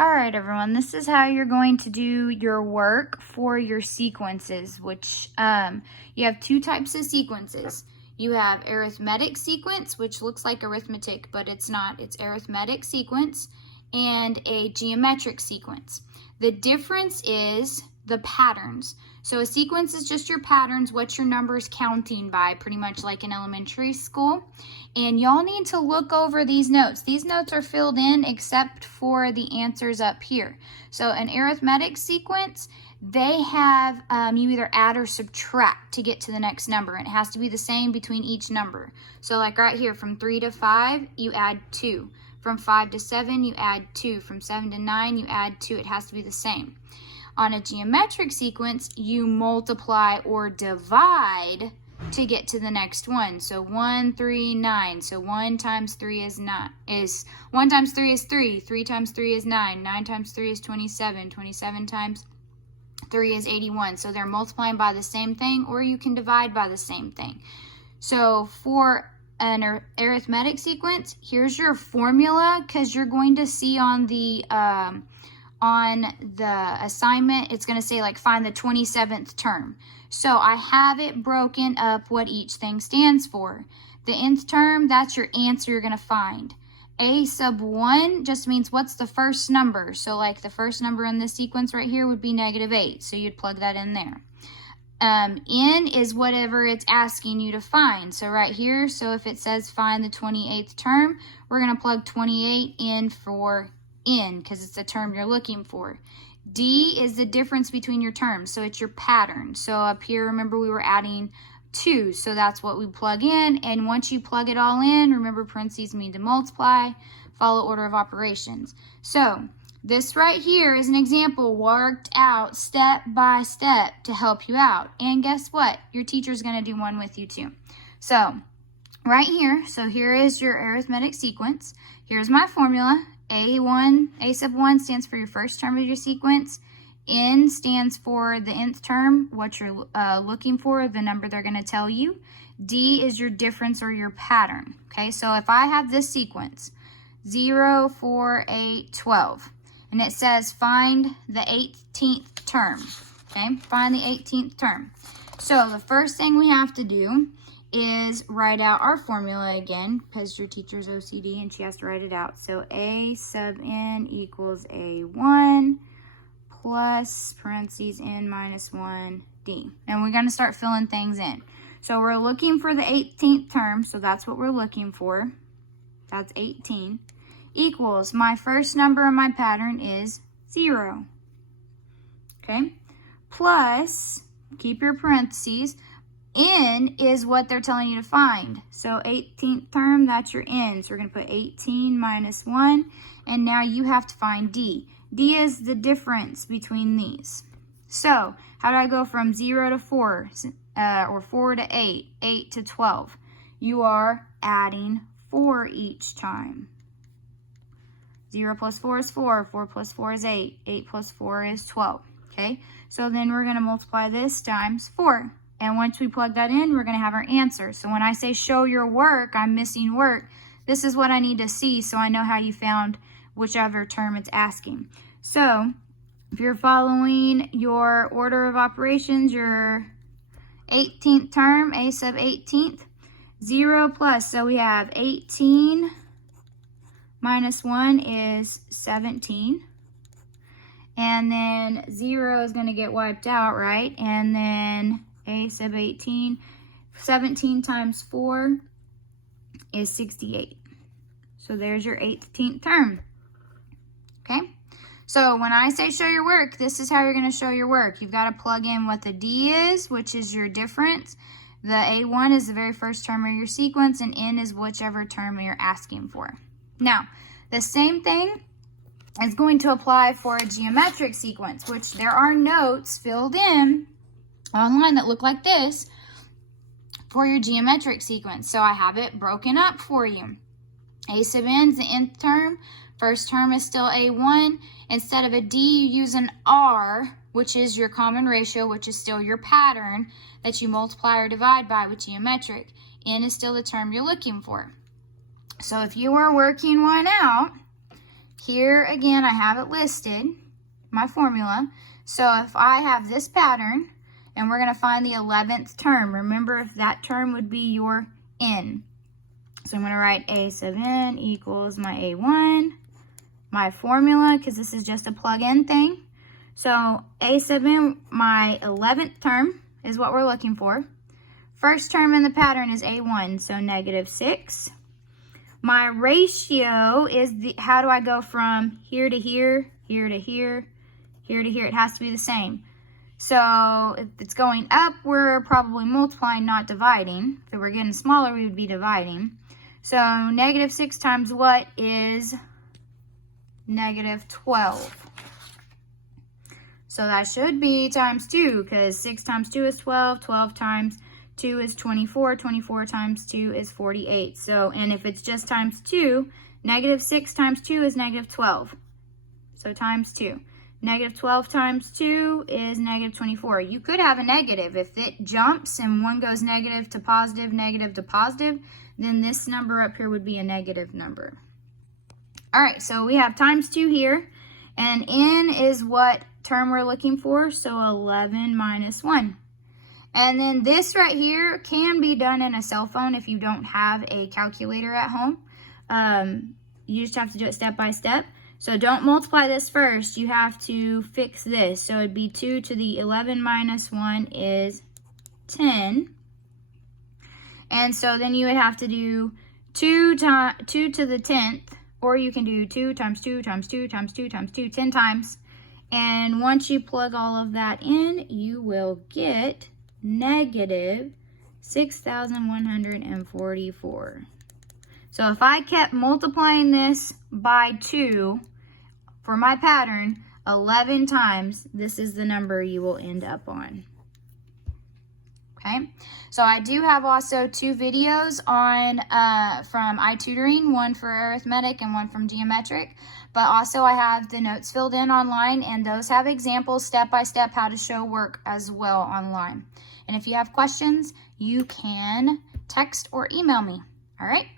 All right, everyone, this is how you're going to do your work for your sequences, which you have two types of sequences. You have arithmetic sequence, which looks like arithmetic, but it's not. It's arithmetic sequence, and a geometric sequence. The difference is the patterns. So a sequence is just your patterns, what your number's counting by, pretty much like in elementary school. And y'all need to look over these notes. These notes are filled in except for the answers up here. So an arithmetic sequence, they have, you either add or subtract to get to the next number. And it has to be the same between each number. So like right here, from 3 to 5, you add 2. From 5 to 7, you add 2. From 7 to 9, you add 2. It has to be the same. On a geometric sequence, you multiply or divide to get to the next one. So 1, 3, 9. So 1 times 3 is 1 times 3 is 3. 3 times 3 is 9. 9 times 3 is 27. 27 times 3 is 81. So they're multiplying by the same thing, or you can divide by the same thing. So for an arithmetic sequence, here's your formula, because you're going to see on the assignment, it's going to say like find the 27th term. So I have it broken up what each thing stands for. The nth term, that's your answer you're going to find. A sub 1 just means what's the first number. So like the first number in this sequence right here would be -8. So you'd plug that in there. N is whatever it's asking you to find. So right here, so if it says find the 28th term, we're going to plug 28 in for N because it's the term you're looking for. D is the difference between your terms, so it's your pattern. So up here, remember we were adding 2, so that's what we plug in. And once you plug it all in, remember parentheses mean to multiply, follow order of operations. So this right here is an example worked out step by step to help you out. And guess what? Your teacher's going to do one with you too. So right here, so here is your arithmetic sequence. Here's my formula. A sub 1 stands for your first term of your sequence. N stands for the nth term, what you're looking for, the number they're going to tell you. D is your difference or your pattern. Okay, so if I have this sequence, 0, 4, 8, 12, and it says find the 18th term. Okay, find the 18th term. So the first thing we have to do is write out our formula again, because your teacher's OCD and she has to write it out. So A sub N equals A1 plus parentheses N minus 1 D. And we're going to start filling things in. So we're looking for the 18th term, so that's what we're looking for. That's 18. Equals, my first number in my pattern is 0. Okay? Plus, keep your parentheses, N is what they're telling you to find. So 18th term, that's your N. So we're going to put 18 minus 1. And now you have to find D. D is the difference between these. So how do I go from 0 to 4, or 4 to 8, 8 to 12? You are adding 4 each time. 0 plus 4 is 4. 4 plus 4 is 8. 8 plus 4 is 12. Okay? So then we're going to multiply this times 4. And once we plug that in, we're going to have our answer. So when I say show your work, I'm missing work. This is what I need to see so I know how you found whichever term it's asking. So if you're following your order of operations, your 18th term, A sub 18th, 0 plus. So we have 18 minus 1 is 17. And then 0 is going to get wiped out, right? And then A sub 18, 17 times 4 is 68. So there's your 18th term. Okay? So when I say show your work, this is how you're going to show your work. You've got to plug in what the D is, which is your difference. The A1 is the very first term of your sequence, and N is whichever term you're asking for. Now, the same thing is going to apply for a geometric sequence, which there are notes filled in online that look like this for your geometric sequence. So I have it broken up for you. A sub n is the nth term. First term is still A1. Instead of a D, you use an R, which is your common ratio, which is still your pattern that you multiply or divide by with geometric. N is still the term you're looking for. So if you were working one out, here again, I have it listed, my formula. So if I have this pattern, and we're going to find the 11th term. Remember, if that term would be your n. So I'm going to write a sub n equals my a1, my formula, because this is just a plug-in thing. So a sub n, my 11th term, is what we're looking for. First term in the pattern is a1, so -6. My ratio is how do I go from here to here, here to here, here to here? It has to be the same. So if it's going up, we're probably multiplying, not dividing. If it were getting smaller, we would be dividing. So -6 times what is -12? So that should be times 2, because 6 times 2 is 12. 12 times 2 is 24. 24 times 2 is 48. So, and if it's just times 2, -6 times 2 is -12. So times 2. -12 times 2 is -24. You could have a negative. If it jumps and one goes negative to positive, then this number up here would be a negative number. All right, so we have times 2 here, and n is what term we're looking for, so 11 minus 1. And then this right here can be done in a cell phone if you don't have a calculator at home. You just have to do it step by step. So don't multiply this first, you have to fix this. So it'd be 2 to the 11 minus 1 is 10. And so then you would have to do 2 to the 10th, or you can do 2 times 2 times 2 times 2 times 2, 10 times. And once you plug all of that in, you will get -6,144. So if I kept multiplying this by 2 for my pattern 11 times, this is the number you will end up on. Okay, so I do have also 2 videos on from iTutoring, one for arithmetic and one from geometric, but also I have the notes filled in online, and those have examples step by step how to show work as well online. And if you have questions, you can text or email me. All right.